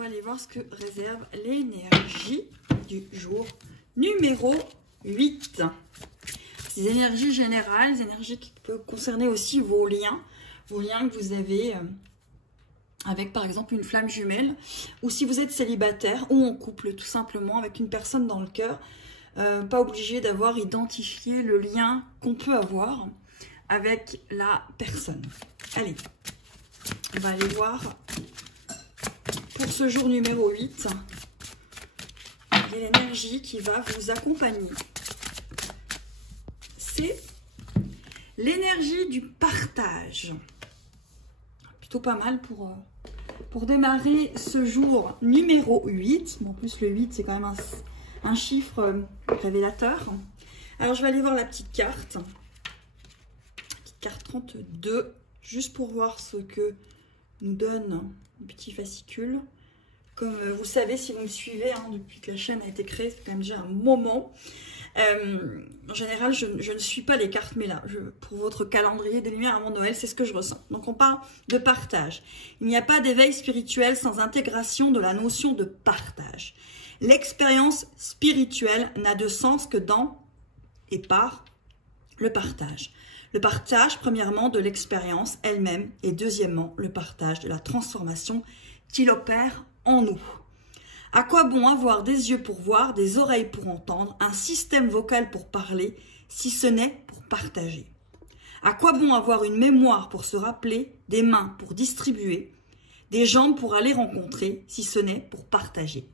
va aller voir ce que réserve l'énergie du jour numéro 8. Ces énergies générales, des énergies qui peuvent concerner aussi vos liens que vous avez avec par exemple une flamme jumelle, ou si vous êtes célibataire ou en couple tout simplement avec une personne dans le cœur, pas obligé d'avoir identifié le lien qu'on peut avoir avec la personne. Allez, on va aller voir pour ce jour numéro 8, l'énergie qui va vous accompagner. C'est l'énergie du partage. Plutôt pas mal pour démarrer ce jour numéro 8. En plus, le 8, c'est quand même un chiffre révélateur. Alors, je vais aller voir la petite carte. Petite carte 32, juste pour voir ce que nous donne un petit fascicule. Comme vous savez, si vous me suivez, depuis que la chaîne a été créée, c'est quand même déjà un moment. En général, je ne suis pas les cartes, mais là, pour votre calendrier des lumières avant Noël, c'est ce que je ressens. Donc, on parle de partage. Il n'y a pas d'éveil spirituel sans intégration de la notion de partage. L'expérience spirituelle n'a de sens que dans et par le partage. Le partage, premièrement, de l'expérience elle-même et deuxièmement, le partage de la transformation qu'il opère en nous. À quoi bon avoir des yeux pour voir, des oreilles pour entendre, un système vocal pour parler, si ce n'est pour partager? À quoi bon avoir une mémoire pour se rappeler, des mains pour distribuer, des jambes pour aller rencontrer, si ce n'est pour partager?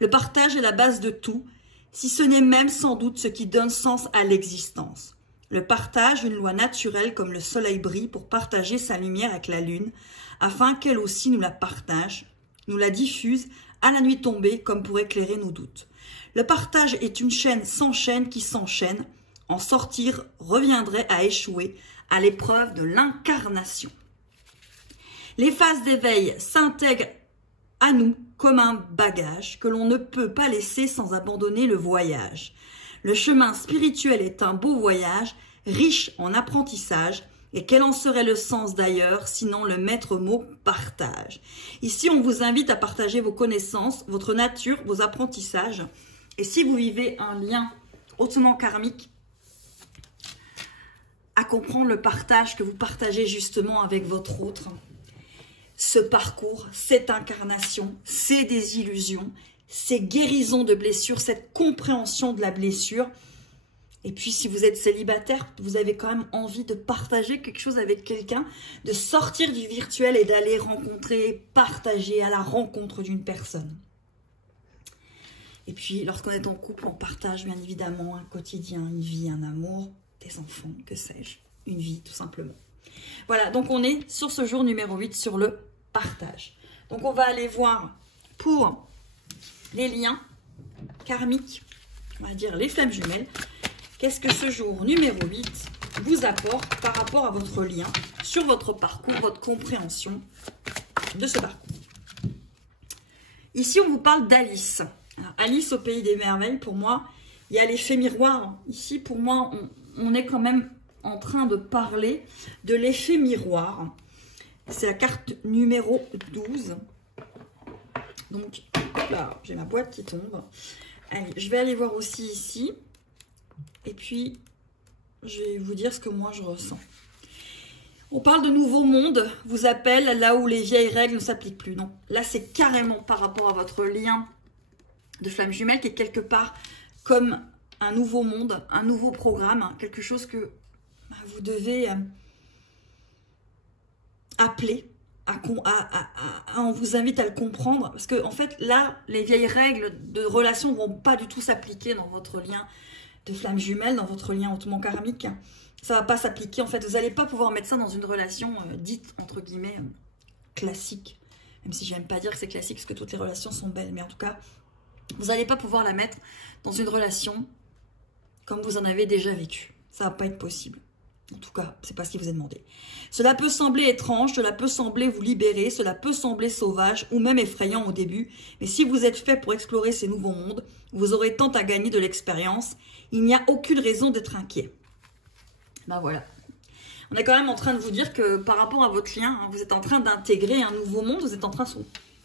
Le partage est la base de tout, si ce n'est même sans doute ce qui donne sens à l'existence. Le partage, une loi naturelle comme le soleil brille pour partager sa lumière avec la lune, afin qu'elle aussi nous la partage, nous la diffuse à la nuit tombée comme pour éclairer nos doutes. Le partage est une chaîne sans chaîne qui s'enchaîne. En sortir reviendrait à échouer à l'épreuve de l'incarnation. Les phases d'éveil s'intègrent à nous comme un bagage que l'on ne peut pas laisser sans abandonner le voyage. Le chemin spirituel est un beau voyage, riche en apprentissage, et quel en serait le sens d'ailleurs, sinon le maître mot partage. Ici, on vous invite à partager vos connaissances, votre nature, vos apprentissages. Et si vous vivez un lien hautement karmique, à comprendre le partage que vous partagez justement avec votre autre. Ce parcours, cette incarnation, ces désillusions, ces guérisons de blessures, cette compréhension de la blessure. Et puis, si vous êtes célibataire, vous avez quand même envie de partager quelque chose avec quelqu'un, de sortir du virtuel et d'aller rencontrer, partager à la rencontre d'une personne. Et puis, lorsqu'on est en couple, on partage bien évidemment un quotidien, une vie, un amour, des enfants, que sais-je, une vie tout simplement. Voilà, donc on est sur ce jour numéro 8, sur le partage. Donc, on va aller voir pour les liens karmiques, on va dire les flammes jumelles. Qu'est-ce que ce jour numéro 8 vous apporte par rapport à votre lien, sur votre parcours, votre compréhension de ce parcours? Ici, on vous parle d'Alice. Alice au pays des merveilles, pour moi, il y a l'effet miroir. Ici, pour moi, on est quand même en train de parler de l'effet miroir. C'est la carte numéro 12. Donc, là, j'ai ma boîte qui tombe. Allez, je vais aller voir aussi ici. Et puis, je vais vous dire ce que moi je ressens. On parle de nouveau monde, vous appelle là où les vieilles règles ne s'appliquent plus. Non, là c'est carrément par rapport à votre lien de flamme jumelle qui est quelque part comme un nouveau monde, un nouveau programme, quelque chose que vous devez appeler. On vous invite à le comprendre. Parce que en fait, là, les vieilles règles de relation ne vont pas du tout s'appliquer dans votre lien de flamme jumelle, dans votre lien hautement karmique. Ça ne va pas s'appliquer. En fait, vous n'allez pas pouvoir mettre ça dans une relation dite, entre guillemets, classique. Même si j'aime pas dire que c'est classique, parce que toutes les relations sont belles. Mais en tout cas, vous n'allez pas pouvoir la mettre dans une relation comme vous en avez déjà vécu. Ça ne va pas être possible. En tout cas, c'est pas ce qui vous est demandé. Cela peut sembler étrange, cela peut sembler vous libérer, cela peut sembler sauvage ou même effrayant au début. Mais si vous êtes fait pour explorer ces nouveaux mondes, vous aurez tant à gagner de l'expérience. Il n'y a aucune raison d'être inquiet. Ben voilà. On est quand même en train de vous dire que par rapport à votre lien, vous êtes en train d'intégrer un nouveau monde, vous êtes en train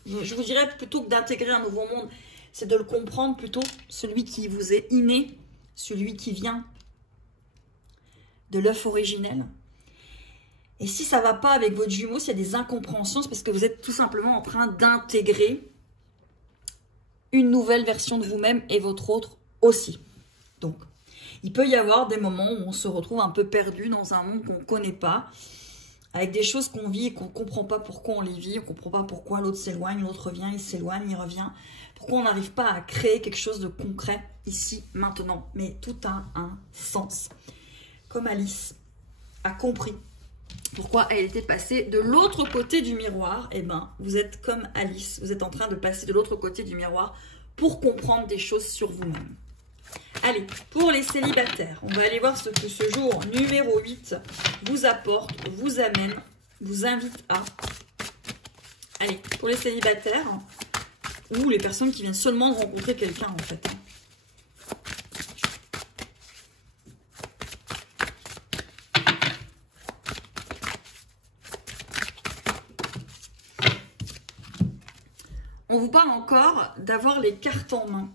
Je vous dirais plutôt que d'intégrer un nouveau monde, c'est de le comprendre plutôt, celui qui vous est inné, celui qui vient de l'œuf originel. Et si ça ne va pas avec votre jumeau, s'il y a des incompréhensions, c'est parce que vous êtes tout simplement en train d'intégrer une nouvelle version de vous-même et votre autre aussi. Donc, il peut y avoir des moments où on se retrouve un peu perdu dans un monde qu'on ne connaît pas, avec des choses qu'on vit et qu'on ne comprend pas pourquoi on les vit, on ne comprend pas pourquoi l'autre s'éloigne, l'autre revient, il s'éloigne, il revient. Pourquoi on n'arrive pas à créer quelque chose de concret ici, maintenant. Mais tout a un sens. Comme Alice a compris pourquoi elle était passée de l'autre côté du miroir, eh bien, vous êtes comme Alice, vous êtes en train de passer de l'autre côté du miroir pour comprendre des choses sur vous-même. Allez, pour les célibataires, on va aller voir ce que ce jour numéro 8 vous apporte, vous amène, vous invite à. Allez, pour les célibataires, ou les personnes qui viennent seulement de rencontrer quelqu'un en fait. On vous parle encore d'avoir les cartes en main.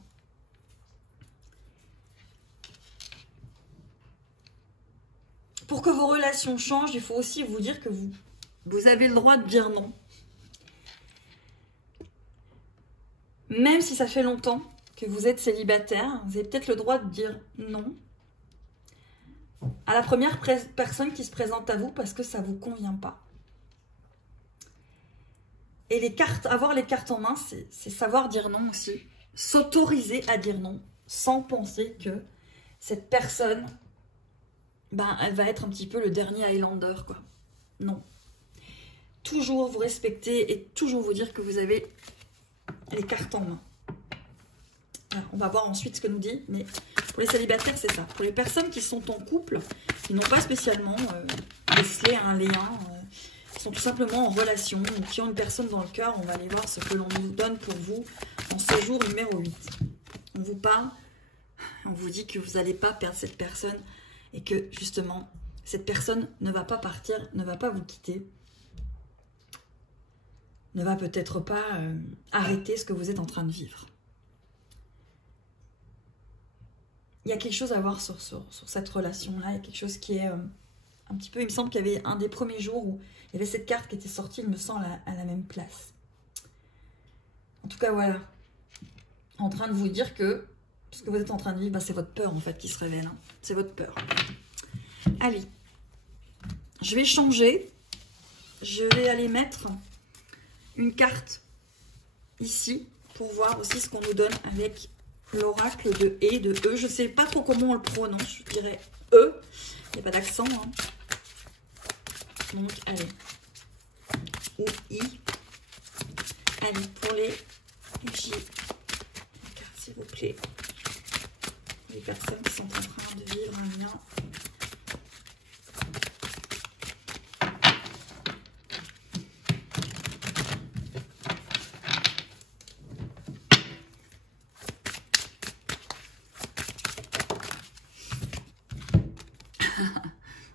Pour que vos relations changent, il faut aussi vous dire que vous avez le droit de dire non. Même si ça fait longtemps que vous êtes célibataire, vous avez peut-être le droit de dire non à la première personne qui se présente à vous parce que ça ne vous convient pas. Et les cartes, avoir les cartes en main, c'est savoir dire non aussi. S'autoriser à dire non sans penser que cette personne, ben, elle va être un petit peu le dernier Highlander, quoi. Non. Toujours vous respecter et toujours vous dire que vous avez les cartes en main. Alors, on va voir ensuite ce que nous dit, mais pour les célibataires, c'est ça. Pour les personnes qui sont en couple, qui n'ont pas spécialement décelé un lien, qui sont tout simplement en relation, ou qui ont une personne dans le cœur, on va aller voir ce que l'on nous donne pour vous en ce jour numéro 8. On vous parle, on vous dit que vous n'allez pas perdre cette personne et que justement, cette personne ne va pas partir, ne va pas vous quitter, ne va peut-être pas arrêter ce que vous êtes en train de vivre. Il y a quelque chose à voir sur cette relation-là, il y a quelque chose qui est un petit peu, il me semble qu'il y avait un des premiers jours où il y avait cette carte qui était sortie, il me semble, à la même place. En tout cas, voilà. En train de vous dire que ce que vous êtes en train de vivre, bah, c'est votre peur en fait qui se révèle. Hein. C'est votre peur. Allez, je vais changer. Je vais aller mettre une carte ici pour voir aussi ce qu'on nous donne avec l'oracle de E, de E. Je ne sais pas trop comment on le prononce, je dirais E. Il n'y a pas d'accent. Hein. Donc, allez. Ou I. Allez, pour les J. S'il vous plaît. Les personnes qui sont en train de vivre un lien.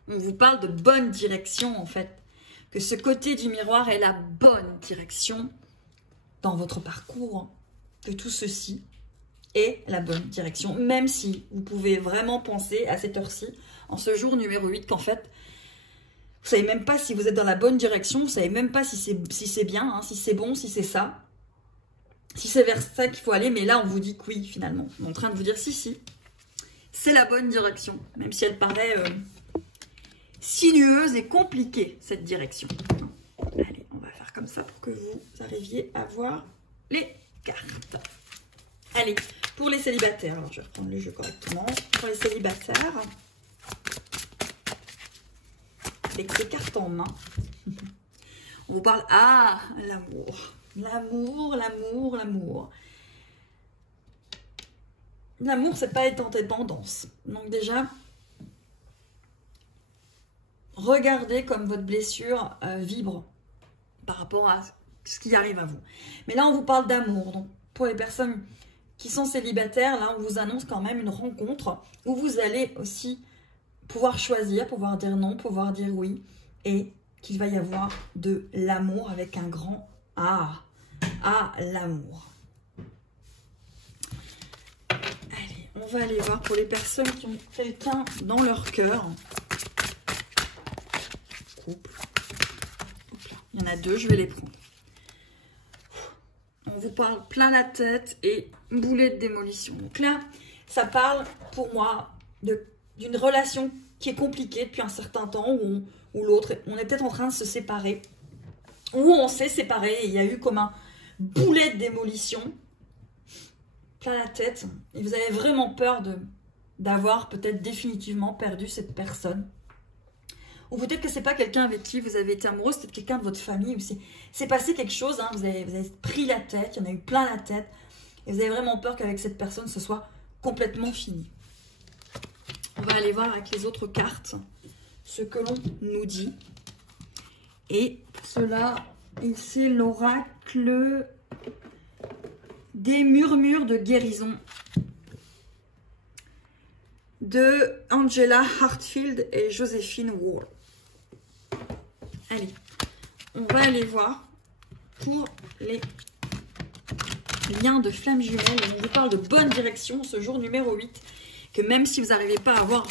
On vous parle de bonne direction en fait. Que ce côté du miroir est la bonne direction dans votre parcours. Que tout ceci est la bonne direction. Même si vous pouvez vraiment penser à cette heure-ci, en ce jour numéro 8, qu'en fait, vous ne savez même pas si vous êtes dans la bonne direction. Vous ne savez même pas si c'est bien, hein, si c'est bon, si c'est ça. Si c'est vers ça qu'il faut aller. Mais là, on vous dit que oui, finalement. On est en train de vous dire si. C'est la bonne direction. Même si elle paraît... sinueuse et compliquée, cette direction. Allez, on va faire comme ça pour que vous arriviez à voir les cartes. Allez, pour les célibataires, alors je vais reprendre le jeu correctement. Pour les célibataires, avec ces cartes en main, on vous parle, l'amour. L'amour, l'amour, l'amour. L'amour, c'est pas être en dépendance. Donc déjà... regardez comme votre blessure vibre par rapport à ce qui arrive à vous. Mais là, on vous parle d'amour. Donc, pour les personnes qui sont célibataires, là, on vous annonce quand même une rencontre où vous allez aussi pouvoir choisir, pouvoir dire non, pouvoir dire oui. Et qu'il va y avoir de l'amour avec un grand A. à l'amour. Allez, on va aller voir pour les personnes qui ont quelqu'un dans leur cœur. Couple. Il y en a deux, je vais les prendre. On vous parle plein la tête et boulet de démolition. Donc là, ça parle pour moi d'une relation qui est compliquée depuis un certain temps où l'autre, on est peut-être en train de se séparer. Où on s'est séparé et il y a eu comme un boulet de démolition. Plein la tête. Et vous avez vraiment peur d'avoir peut-être définitivement perdu cette personne. Ou peut-être que c'est pas quelqu'un avec qui vous avez été amoureux, c'est peut-être quelqu'un de votre famille. C'est passé quelque chose, hein, vous avez pris la tête, il y en a eu plein la tête. Et vous avez vraiment peur qu'avec cette personne, ce soit complètement fini. On va aller voir avec les autres cartes ce que l'on nous dit. Et cela, c'est l'oracle des murmures de guérison de Angela Hartfield et Joséphine Wall. Allez, on va aller voir pour les liens de flammes jumelles. On vous parle de bonne direction ce jour numéro 8. Que même si vous n'arrivez pas à voir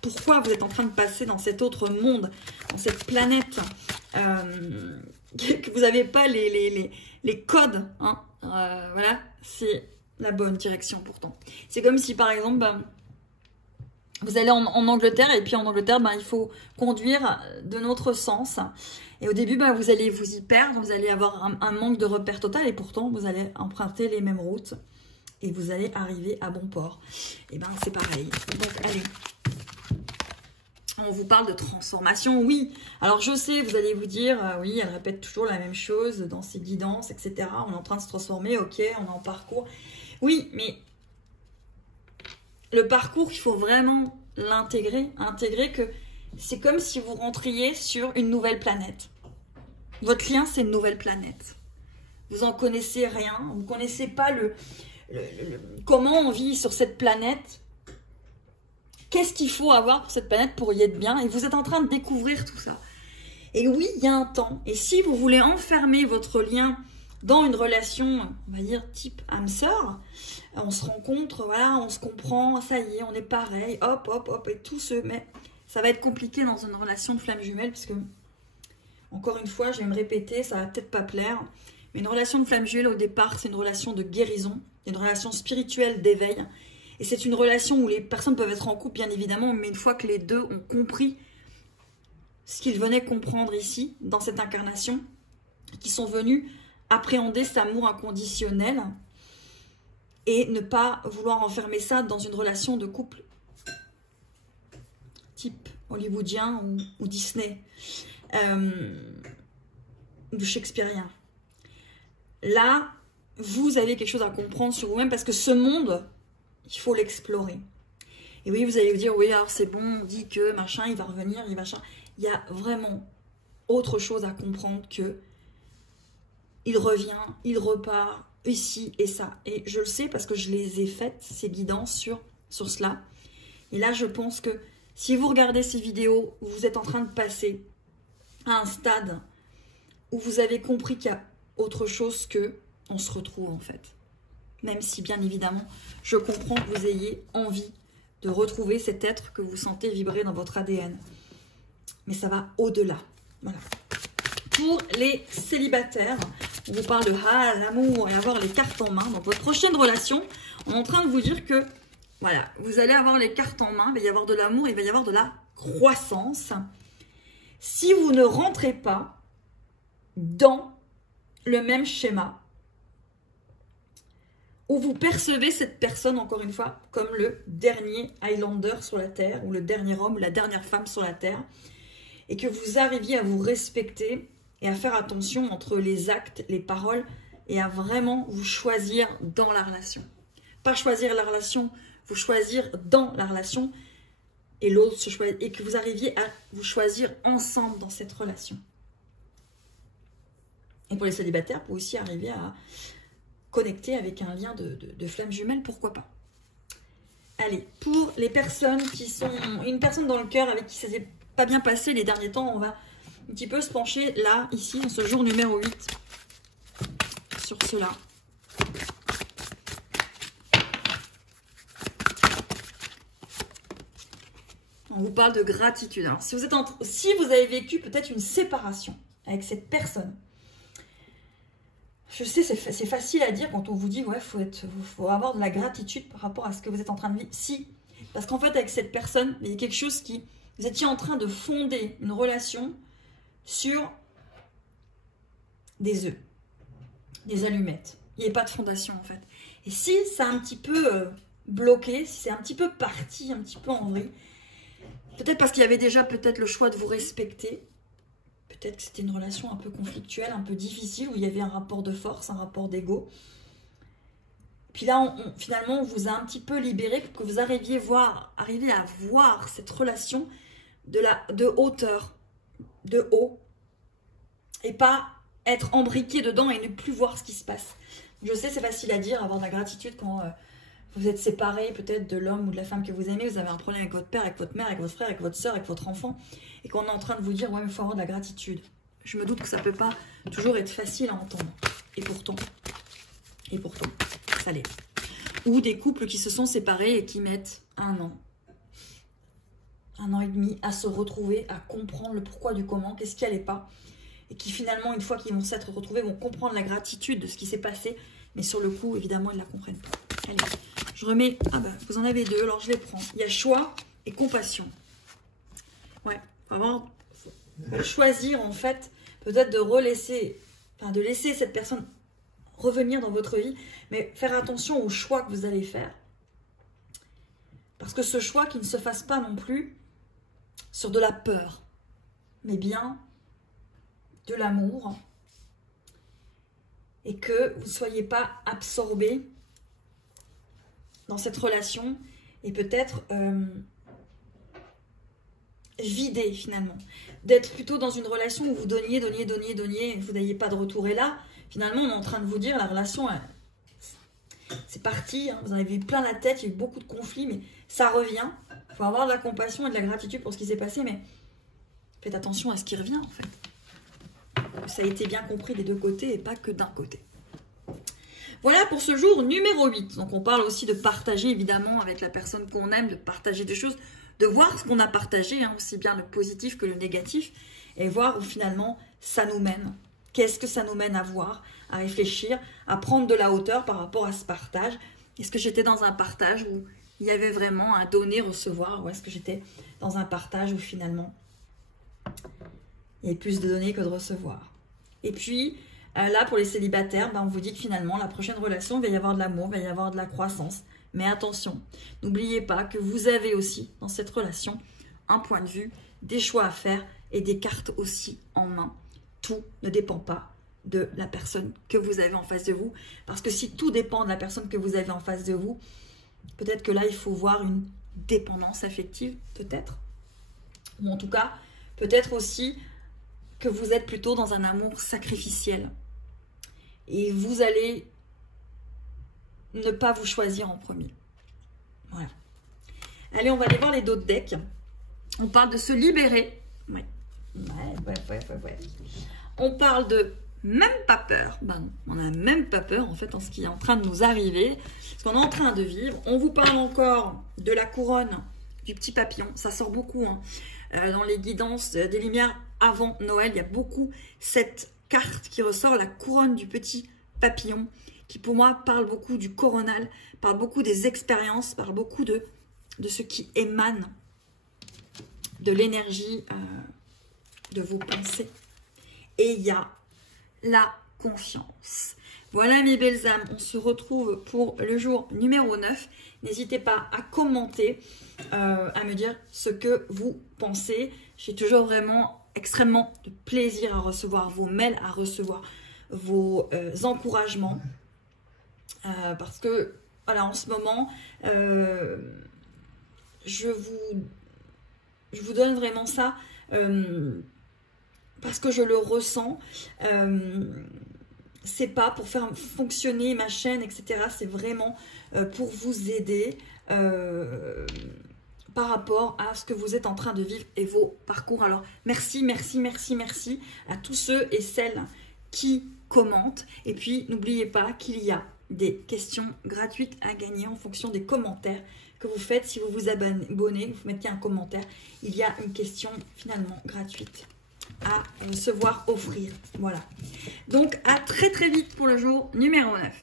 pourquoi vous êtes en train de passer dans cet autre monde, dans cette planète, que vous n'avez pas les codes, hein, voilà, c'est la bonne direction pourtant. C'est comme si par exemple, vous allez en Angleterre et puis en Angleterre, il faut conduire de notre sens. Et au début, vous allez vous y perdre, vous allez avoir un manque de repère total et pourtant, vous allez emprunter les mêmes routes et vous allez arriver à bon port. Et c'est pareil. Donc, allez. On vous parle de transformation, oui. Alors, je sais, vous allez vous dire, oui, elle répète toujours la même chose dans ses guidances, etc. On est en train de se transformer, ok, on est en parcours. Oui, mais le parcours, il faut vraiment l'intégrer. Intégrer que c'est comme si vous rentriez sur une nouvelle planète. Votre lien, c'est une nouvelle planète. Vous n'en connaissez rien. Vous ne connaissez pas comment on vit sur cette planète. Qu'est-ce qu'il faut avoir pour cette planète pour y être bien? Et vous êtes en train de découvrir tout ça. Et oui, il y a un temps. Et si vous voulez enfermer votre lien dans une relation, on va dire, type âme-sœur, on se rencontre, voilà, on se comprend, ça y est, on est pareil, hop, hop, hop, et tout se met. Ça va être compliqué dans une relation de flamme jumelle, parce que, encore une fois, je vais me répéter, ça va peut-être pas plaire, mais une relation de flamme jumelle, au départ, c'est une relation de guérison, une relation spirituelle d'éveil, et c'est une relation où les personnes peuvent être en couple, bien évidemment, mais une fois que les deux ont compris ce qu'ils venaient comprendre ici, dans cette incarnation, qui sont venus appréhender cet amour inconditionnel et ne pas vouloir enfermer ça dans une relation de couple type hollywoodien ou Disney ou shakespearien. Là, vous avez quelque chose à comprendre sur vous-même parce que ce monde, il faut l'explorer. Et oui, vous allez vous dire, oui, alors c'est bon, on dit que machin, il va revenir, il machin. Il y a vraiment autre chose à comprendre que il revient, il repart, ici et ça. Et je le sais parce que je les ai faites, ces guidances sur cela. Et là, je pense que si vous regardez ces vidéos, vous êtes en train de passer à un stade où vous avez compris qu'il y a autre chose que on se retrouve en fait. Même si, bien évidemment, je comprends que vous ayez envie de retrouver cet être que vous sentez vibrer dans votre ADN. Mais ça va au-delà. Voilà. Pour les célibataires, on vous parle de l'amour et avoir les cartes en main. Dans votre prochaine relation, on est en train de vous dire que, voilà, vous allez avoir les cartes en main, il va y avoir de l'amour, il va y avoir de la croissance. Si vous ne rentrez pas dans le même schéma, où vous percevez cette personne, encore une fois, comme le dernier Highlander sur la Terre, ou le dernier homme, ou la dernière femme sur la Terre, et que vous arriviez à vous respecter et à faire attention entre les actes, les paroles, et à vraiment vous choisir dans la relation. Pas choisir la relation, vous choisir dans la relation, et l'autre se choisit, et que vous arriviez à vous choisir ensemble dans cette relation. Et pour les célibataires, vous aussi arriver à connecter avec un lien de flamme jumelle, pourquoi pas. Allez, pour les personnes qui sont... Une personne dans le cœur avec qui ça s'est pas bien passé les derniers temps, on va un petit peu se pencher là, ici, en ce jour numéro 8, cela. On vous parle de gratitude. Alors, si vous avez vécu peut-être une séparation avec cette personne, je sais, c'est facile à dire quand on vous dit, ouais, faut avoir de la gratitude par rapport à ce que vous êtes en train de vivre. Si, parce qu'en fait, avec cette personne, il y a quelque chose qui... Vous étiez en train de fonder une relation sur des œufs, des allumettes. Il n'y a pas de fondation, en fait. Et si ça a un petit peu bloqué, si c'est un petit peu parti, un petit peu en vrille, peut-être parce qu'il y avait déjà peut-être le choix de vous respecter, peut-être que c'était une relation un peu conflictuelle, un peu difficile, où il y avait un rapport de force, un rapport d'ego. Puis là, finalement, on vous a un petit peu libéré pour que vous arriviez à voir cette relation de hauteur, de haut, et pas être embriqué dedans et ne plus voir ce qui se passe. Je sais, c'est facile à dire, avoir de la gratitude quand vous êtes séparés peut-être de l'homme ou de la femme que vous aimez, vous avez un problème avec votre père, avec votre mère, avec votre frère, avec votre soeur, avec votre enfant, et qu'on est en train de vous dire, ouais, mais il faut avoir de la gratitude. Je me doute que ça ne peut pas toujours être facile à entendre. Et pourtant, ça l'est. Ou des couples qui se sont séparés et qui mettent 1 an et demi à se retrouver, à comprendre le pourquoi du comment, qu'est-ce qui n'allait pas, et qui finalement, une fois qu'ils vont s'être retrouvés, vont comprendre la gratitude de ce qui s'est passé, mais sur le coup, évidemment, ils ne la comprennent pas. Allez, je remets, ah bah, vous en avez 2, alors je les prends. Il y a choix et compassion. Ouais, vraiment, faut choisir en fait, peut-être de laisser cette personne revenir dans votre vie, mais faire attention au choix que vous allez faire. Parce que ce choix qui ne se fasse pas non plus sur de la peur, mais bien de l'amour, et que vous ne soyez pas absorbé dans cette relation et peut-être vidé finalement. D'être plutôt dans une relation où vous donniez, et vous n'ayez pas de retour. Et là, finalement, on est en train de vous dire, la relation, c'est parti, hein, vous en avez eu plein la tête, il y a eu beaucoup de conflits, mais ça revient. Il faut avoir de la compassion et de la gratitude pour ce qui s'est passé, mais faites attention à ce qui revient en fait. Ça a été bien compris des 2 côtés et pas que d'un côté. Voilà pour ce jour numéro 8. Donc on parle aussi de partager évidemment avec la personne qu'on aime, de partager des choses, de voir ce qu'on a partagé, hein, aussi bien le positif que le négatif, et voir où finalement ça nous mène. Qu'est-ce que ça nous mène à voir, à réfléchir, à prendre de la hauteur par rapport à ce partage. Est-ce que j'étais dans un partage où il y avait vraiment un donner, recevoir, ou est-ce que j'étais dans un partage où finalement il y avait plus de donner que de recevoir. Et puis, là, pour les célibataires, on vous dit que finalement, la prochaine relation, il va y avoir de l'amour, il va y avoir de la croissance. Mais attention, n'oubliez pas que vous avez aussi, dans cette relation, un point de vue, des choix à faire et des cartes aussi en main. Tout ne dépend pas de la personne que vous avez en face de vous. Parce que si tout dépend de la personne que vous avez en face de vous, peut-être que là, il faut voir une dépendance affective, peut-être. Ou en tout cas, peut-être aussi que vous êtes plutôt dans un amour sacrificiel. Et vous allez ne pas vous choisir en premier. Voilà. Allez, on va aller voir les d'autres decks. On parle de se libérer. Ouais. On parle de même pas peur. Ben non, on n'a même pas peur en fait en ce qui est en train de nous arriver, ce qu'on est en train de vivre. On vous parle encore de la couronne du petit papillon. Ça sort beaucoup hein. Dans les guidances des lumières avant Noël. Il y a beaucoup cette carte qui ressort, la couronne du petit papillon, qui pour moi parle beaucoup du coronal, parle beaucoup des expériences, parle beaucoup de ce qui émane de l'énergie de vos pensées. Et il y a la confiance. Voilà mes belles âmes, on se retrouve pour le jour numéro 9. N'hésitez pas à commenter, à me dire ce que vous pensez. J'ai toujours vraiment extrêmement de plaisir à recevoir vos mails, à recevoir vos encouragements. Parce que, voilà, en ce moment, je vous donne vraiment ça parce que je le ressens. C'est pas pour faire fonctionner ma chaîne, etc. C'est vraiment pour vous aider par rapport à ce que vous êtes en train de vivre et vos parcours. Alors, merci, merci, merci, merci à tous ceux et celles qui commente. Et puis, n'oubliez pas qu'il y a des questions gratuites à gagner en fonction des commentaires que vous faites. Si vous vous abonnez, vous mettez un commentaire, il y a une question finalement gratuite à se voir offrir. Voilà. Donc, à très très vite pour le jour numéro 9.